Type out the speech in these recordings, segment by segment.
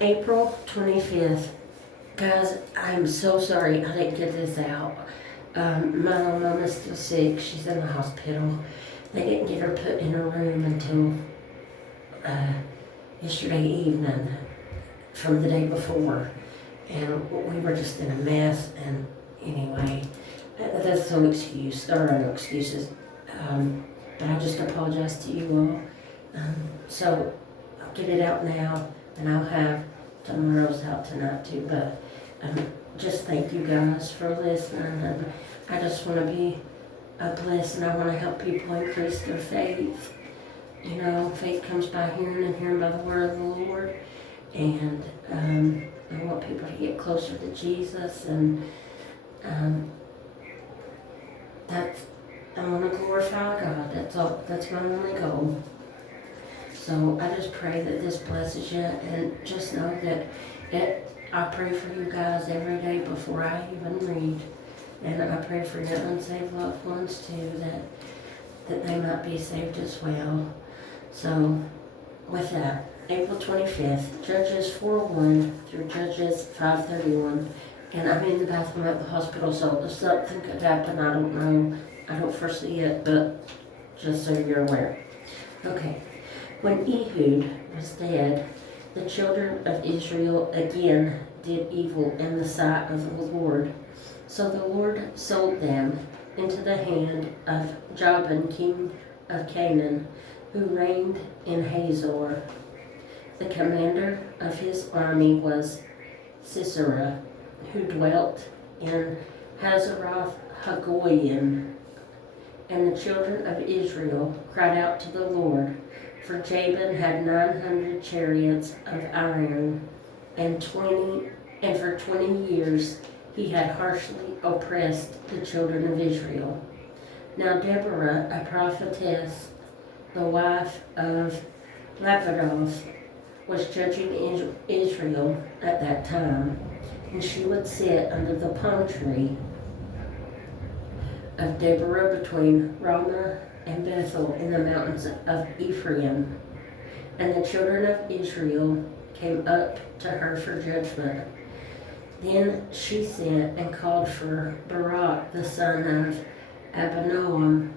April 25th. Guys, I'm so sorry I didn't get this out. My own mom is still sick. She's in the hospital. They didn't get her put in her room until yesterday evening from the day before. And we were just in a mess. And anyway, that's no excuse. There are no excuses. But I just apologize to you all. So I'll get it out now, and I'll have tomorrow's out tonight too. But just thank you guys for listening. And I just want to be a blessing. I want to help people increase their faith. You know, faith comes by hearing and hearing by the word of the Lord. And I want people to get closer to Jesus. And I want to glorify God. That's all. That's my only goal. So I just pray that this blesses you, and just know that I pray for you guys every day before I even read. And I pray for your unsaved loved ones too, that they might be saved as well. So with that, April 25th, Judges 4:1 through Judges 5:31. And I'm in the bathroom at the hospital, so if something could happen, I don't know. I don't foresee it, but just so you're aware. Okay. When Ehud was dead, the children of Israel again did evil in the sight of the Lord. So the Lord sold them into the hand of Jabin, king of Canaan, who reigned in Hazor. The commander of his army was Sisera, who dwelt in Hazeroth Hagoyim. And the children of Israel cried out to the Lord, for Jabin had 900 chariots of iron, and for 20 years he had harshly oppressed the children of Israel. Now Deborah, a prophetess, the wife of Lapidoth, was judging Israel at that time, and she would sit under the palm tree of Deborah between Ramah and Bethel in the mountains of Ephraim. And the children of Israel came up to her for judgment. Then she sent and called for Barak, the son of Abinoam,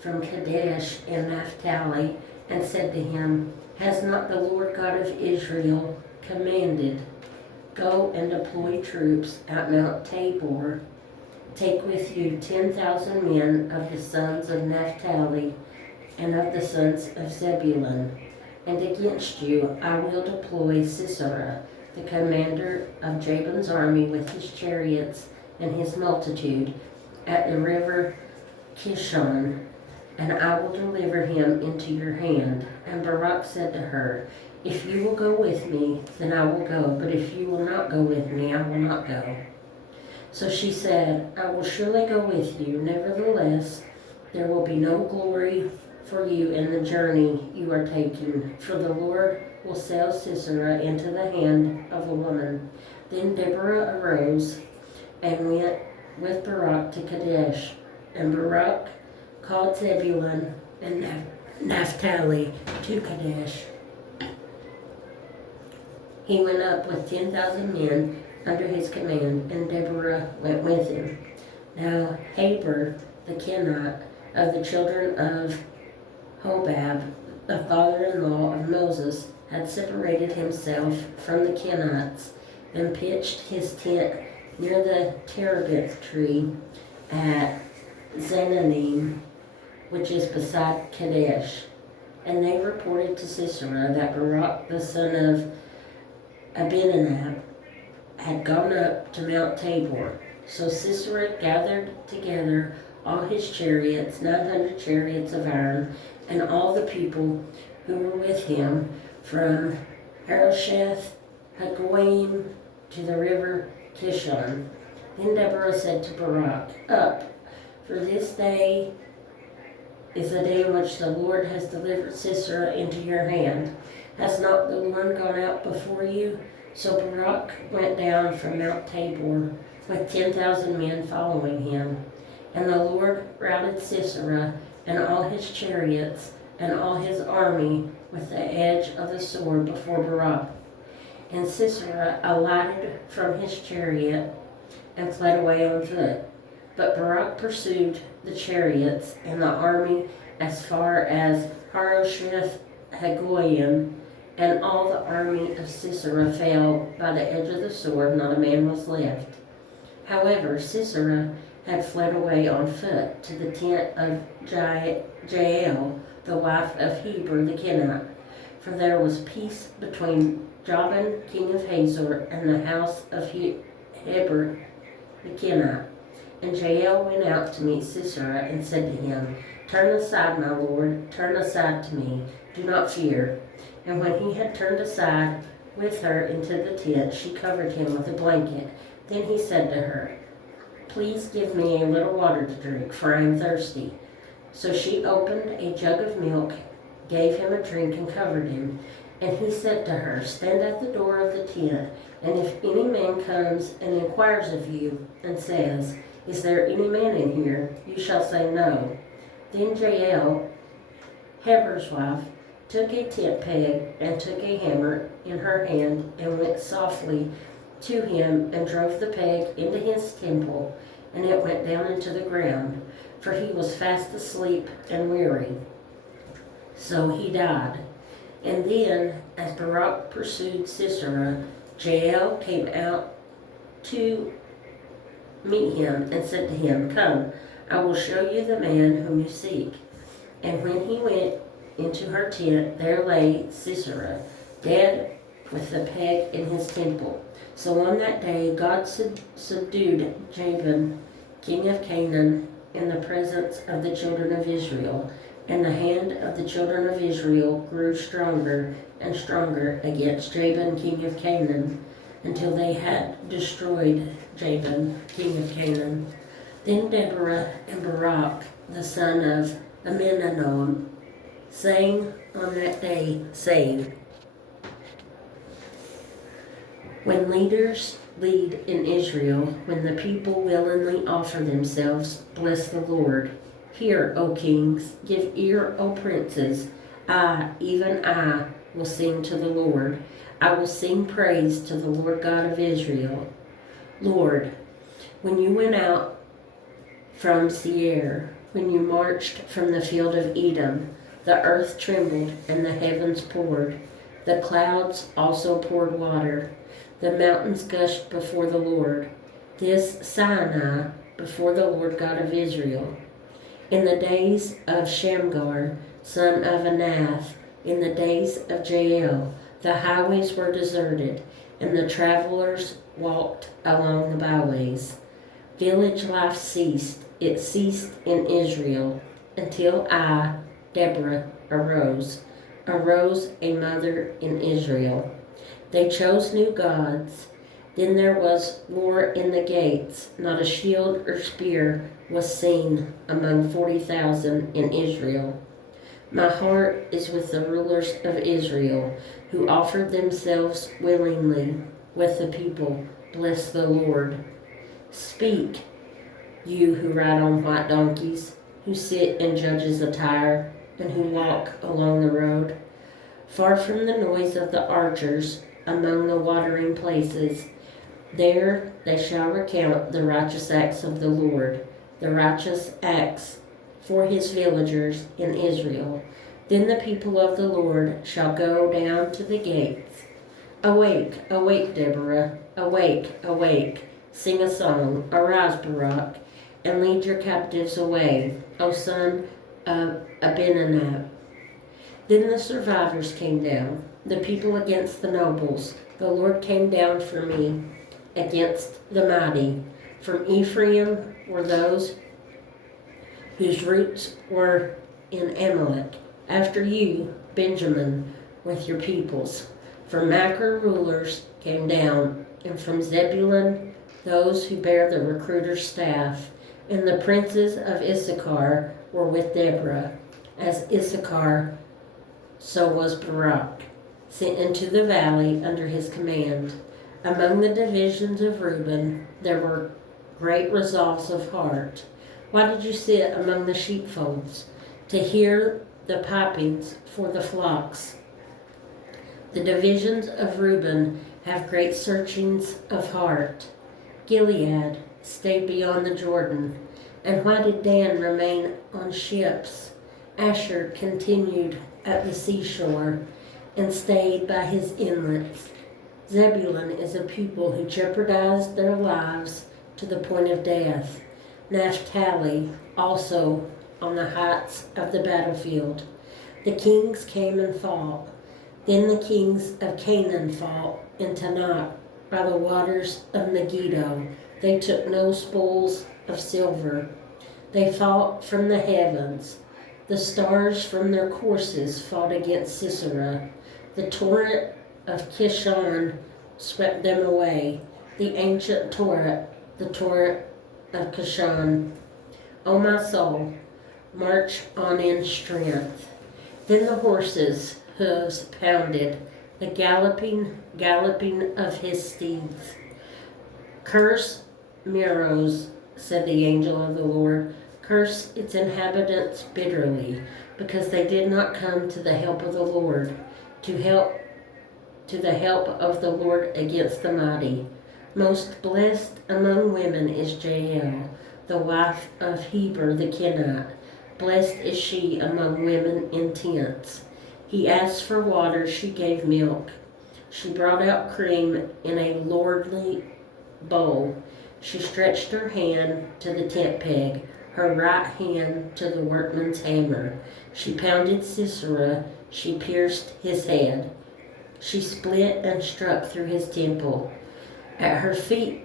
from Kadesh in Naphtali, and said to him, Has not the Lord God of Israel commanded, Go and deploy troops at Mount Tabor? Take with you 10,000 men of the sons of Naphtali and of the sons of Zebulun, and against you I will deploy Sisera, the commander of Jabin's army, with his chariots and his multitude, at the river Kishon, and I will deliver him into your hand. And Barak said to her, If you will go with me, then I will go, but if you will not go with me, I will not go. So she said, I will surely go with you. Nevertheless, there will be no glory for you in the journey you are taking, for the Lord will sell Sisera into the hand of a woman. Then Deborah arose and went with Barak to Kadesh, and Barak called Zebulun and Naphtali to Kadesh. He went up with 10,000 men under his command, and Deborah went with him. Now Heber, the Kenite of the children of Hobab, the father-in-law of Moses, had separated himself from the Kenites and pitched his tent near the terebinth tree at Zananim, which is beside Kadesh. And they reported to Sisera that Barak, the son of Abinadab, had gone up to Mount Tabor. So Sisera gathered together all his chariots, 900 chariots of iron, and all the people who were with him from Harosheth Hagoyim to the river Kishon. Then Deborah said to Barak, Up, for this day is the day in which the Lord has delivered Sisera into your hand. Has not the Lord gone out before you? So Barak went down from Mount Tabor with 10,000 men following him. And the Lord routed Sisera and all his chariots and all his army with the edge of the sword before Barak. And Sisera alighted from his chariot and fled away on foot. But Barak pursued the chariots and the army as far as Harosheth Hagoyim, and all the army of Sisera fell by the edge of the sword, not a man was left. However, Sisera had fled away on foot to the tent of Jael, the wife of Heber the Kenite, for there was peace between Jabin, king of Hazor, and the house of Heber the Kenite. And Jael went out to meet Sisera and said to him, "Turn aside, my lord, turn aside to me, do not fear." And when he had turned aside with her into the tent, she covered him with a blanket. Then he said to her, "Please give me a little water to drink, for I am thirsty." So she opened a jug of milk, gave him a drink, and covered him. And he said to her, "Stand at the door of the tent, and if any man comes and inquires of you, and says, 'Is there any man in here?' you shall say no." Then Jael, Heber's wife, took a tent peg and took a hammer in her hand and went softly to him and drove the peg into his temple, and it went down into the ground, for he was fast asleep and weary. So he died. And then, as Barak pursued Sisera, Jael came out to meet him and said to him, "Come, I will show you the man whom you seek." And when he went into her tent, there lay Sisera, dead with the peg in his temple. So on that day God subdued Jabin, king of Canaan, in the presence of the children of Israel. And the hand of the children of Israel grew stronger and stronger against Jabin, king of Canaan, until they had destroyed Jabin, king of Canaan. Then Deborah and Barak, the son of Amminadab, sang on that day, saying, "When leaders lead in Israel, when the people willingly offer themselves, bless the Lord. Hear, O kings, give ear, O princes. I, even I, will sing to the Lord. I will sing praise to the Lord God of Israel. Lord, when you went out from Seir, when you marched from the field of Edom, the earth trembled and the heavens poured. The clouds also poured water. The mountains gushed before the Lord. This Sinai before the Lord God of Israel. In the days of Shamgar, son of Anath, in the days of Jael, the highways were deserted, and the travelers walked along the byways. Village life ceased. It ceased in Israel, until I, Deborah, arose a mother in Israel. They chose new gods. Then there was war in the gates. Not a shield or spear was seen among 40,000 in Israel. My heart is with the rulers of Israel, who offered themselves willingly with the people. Bless the Lord. Speak, you who ride on white donkeys, who sit in judges' attire, and who walk along the road. Far from the noise of the archers, among the watering places, there they shall recount the righteous acts of the Lord, the righteous acts for his villagers in Israel. Then the people of the Lord shall go down to the gates. Awake, awake, Deborah, awake, awake. Sing a song, arise, Barak, and lead your captives away, O son of Abinadab. Then the survivors came down, the people against the nobles. The Lord came down for me against the mighty. From Ephraim were those whose roots were in Amalek. After you, Benjamin, with your peoples. From Machir rulers came down, and from Zebulun those who bear the recruiter's staff. And the princes of Issachar were with Deborah. As Issachar, so was Barak, sent into the valley under his command. Among the divisions of Reuben there were great resolves of heart. Why did you sit among the sheepfolds, to hear the pipings for the flocks? The divisions of Reuben have great searchings of heart. Gilead stayed beyond the Jordan. And why did Dan remain on ships? Asher continued at the seashore and stayed by his inlets. Zebulun is a people who jeopardized their lives to the point of death. Naphtali also on the heights of the battlefield. The kings came and fought. Then the kings of Canaan fought in Tanakh by the waters of Megiddo. They took no spoils of silver. They fought from the heavens. The stars from their courses fought against Sisera. The torrent of Kishon swept them away. The ancient torrent, the torrent of Kishon. O my soul, march on in strength. Then the horses' hooves pounded, the galloping of his steeds. Curse Meroz, said the angel of the Lord. Curse its inhabitants bitterly, because they did not come to the help of the Lord, to the help of the Lord against the mighty. Most blessed among women is Jael, the wife of Heber the Kenite. Blessed is she among women in tents. He asked for water, she gave milk. She brought out cream in a lordly bowl. She stretched her hand to the tent peg, her right hand to the workman's hammer. She pounded Sisera, she pierced his head. She split and struck through his temple. At her feet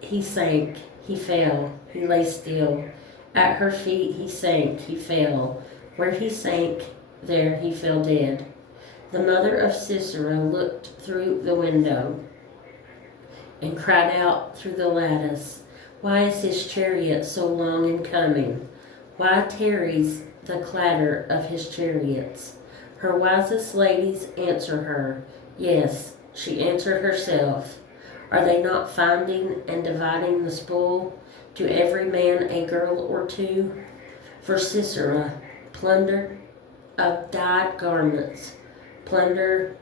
he sank, he fell, he lay still. At her feet he sank, he fell. Where he sank, there he fell dead. The mother of Sisera looked through the window and cried out through the lattice, why is his chariot so long in coming? Why tarries the clatter of his chariots? Her wisest ladies answer her. Yes, she answered herself. Are they not finding and dividing the spoil? To every man a girl or two? For Sisera, plunder of dyed garments, plunder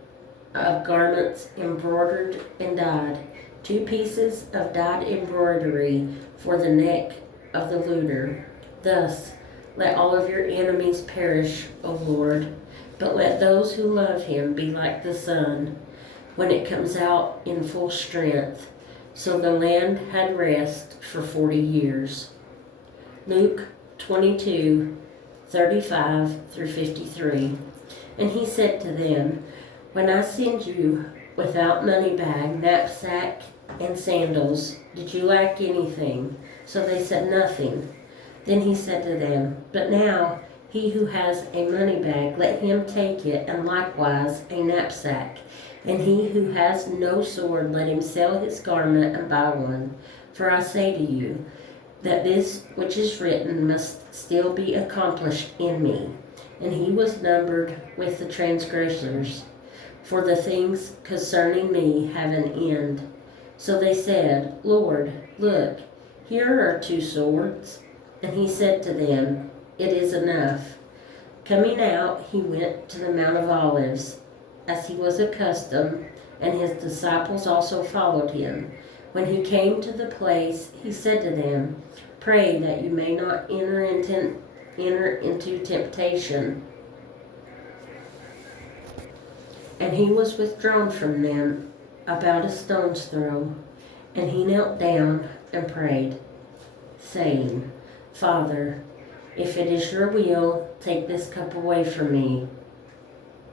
of garments embroidered and dyed, 2 pieces of dyed embroidery for the neck of the looter. Thus, let all of your enemies perish, O Lord, but let those who love him be like the sun when it comes out in full strength. So the land had rest for 40 years. Luke 22:35-53. And he said to them, when I send you without money bag, knapsack, and sandals, did you lack anything? So they said, nothing. Then he said to them, but now he who has a money bag, let him take it, and likewise a knapsack. And he who has no sword, let him sell his garment and buy one. For I say to you, that this which is written must still be accomplished in me. And he was numbered with the transgressors. For the things concerning me have an end. So they said, Lord, look, here are 2 swords. And he said to them, it is enough. Coming out, he went to the Mount of Olives, as he was accustomed, and his disciples also followed him. When he came to the place, he said to them, pray that you may not enter into temptation. And he was withdrawn from them about a stone's throw. And he knelt down and prayed, saying, Father, if it is your will, take this cup away from me.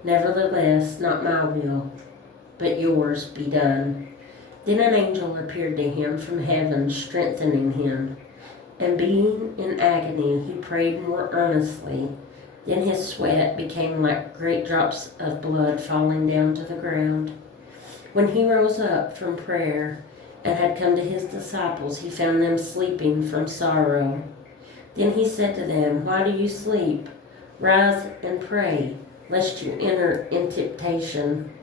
Nevertheless, not my will, but yours be done. Then an angel appeared to him from heaven, strengthening him. And being in agony, he prayed more earnestly. Then his sweat became like great drops of blood falling down to the ground. When he rose up from prayer and had come to his disciples, he found them sleeping from sorrow. Then he said to them, why do you sleep? Rise and pray, lest you enter in temptation.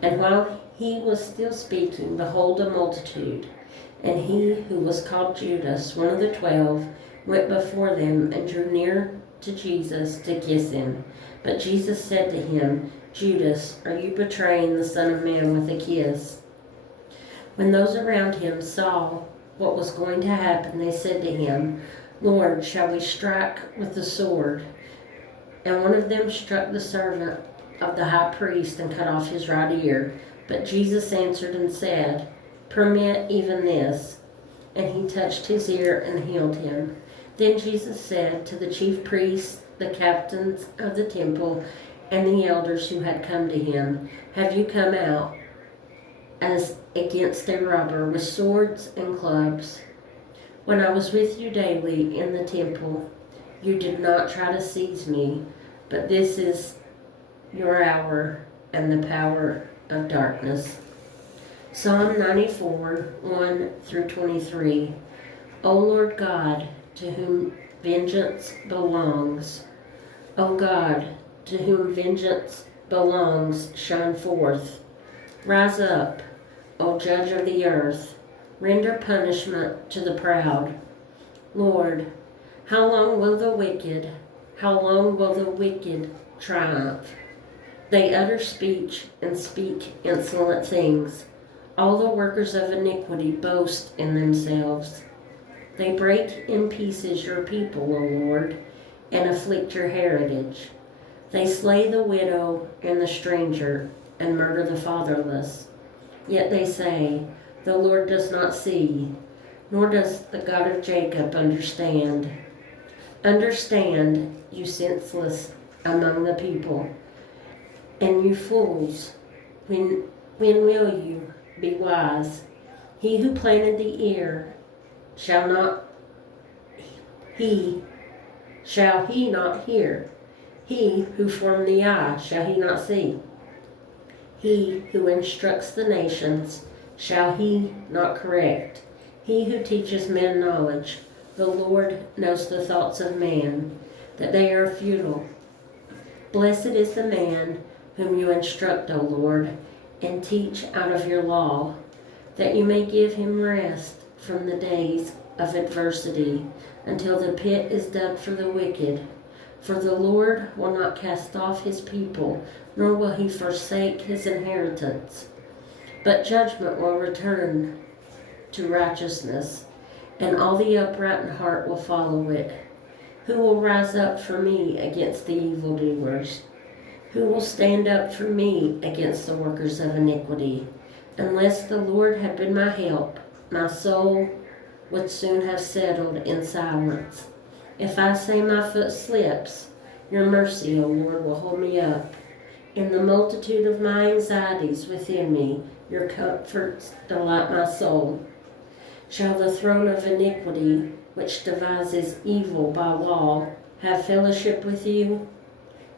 And while he was still speaking, behold, a multitude. And he who was called Judas, one of the 12, went before them and drew near to Jesus to kiss him. But Jesus said to him, Judas, are you betraying the Son of Man with a kiss?" When those around him saw what was going to happen, they said to him, "Lord, shall we strike with the sword?" And one of them struck the servant of the high priest and cut off his right ear. But Jesus answered and said, "Permit even this." And he touched his ear and healed him. Then Jesus said to the chief priests, the captains of the temple, and the elders who had come to him, "Have you come out as against a robber with swords and clubs? When I was with you daily in the temple, you did not try to seize me, but this is your hour and the power of darkness." Psalm 94, 1 through 23. O Lord God, to whom vengeance belongs, O God, to whom vengeance belongs, shine forth. Rise up, O Judge of the earth, render punishment to the proud. Lord, how long will the wicked triumph? They utter speech and speak insolent things. All the workers of iniquity boast in themselves. They break in pieces your people, O Lord, and afflict your heritage. They slay the widow and the stranger and murder the fatherless. Yet they say, "The Lord does not see, nor does the God of Jacob understand." Understand, you senseless among the people, and you fools, when will you be wise? He who planted the ear, shall he not hear? He who formed the eye, shall he not see? He who instructs the nations, shall he not correct? He who teaches men knowledge, the Lord knows the thoughts of man, that they are futile. Blessed is the man whom you instruct, O Lord, and teach out of your law, that you may give him rest from the days of adversity, until the pit is dug for the wicked. For the Lord will not cast off his people, nor will he forsake his inheritance. But judgment will return to righteousness, and all the upright in heart will follow it. Who will rise up for me against the evildoers? Who will stand up for me against the workers of iniquity? Unless the Lord had been my help, my soul would soon have settled in silence. If I say my foot slips, your mercy, O Lord, will hold me up. In the multitude of my anxieties within me, your comforts delight my soul. Shall the throne of iniquity, which devises evil by law, have fellowship with you?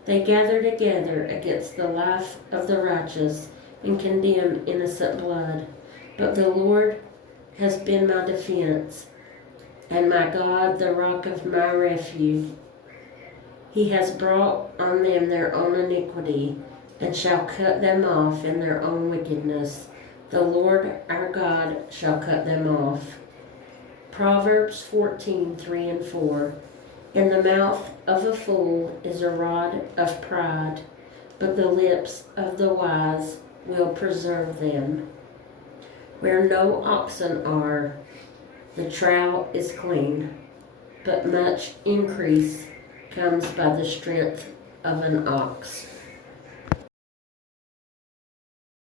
They gather together against the life of the righteous and condemn innocent blood. But the Lord has been my defense, and my God, the rock of my refuge. He has brought on them their own iniquity, and shall cut them off in their own wickedness. The Lord our God shall cut them off. Proverbs 14, 3 and 4. In the mouth of a fool is a rod of pride, but the lips of the wise will preserve them. Where no oxen are, the trough is clean, but much increase comes by the strength of an ox.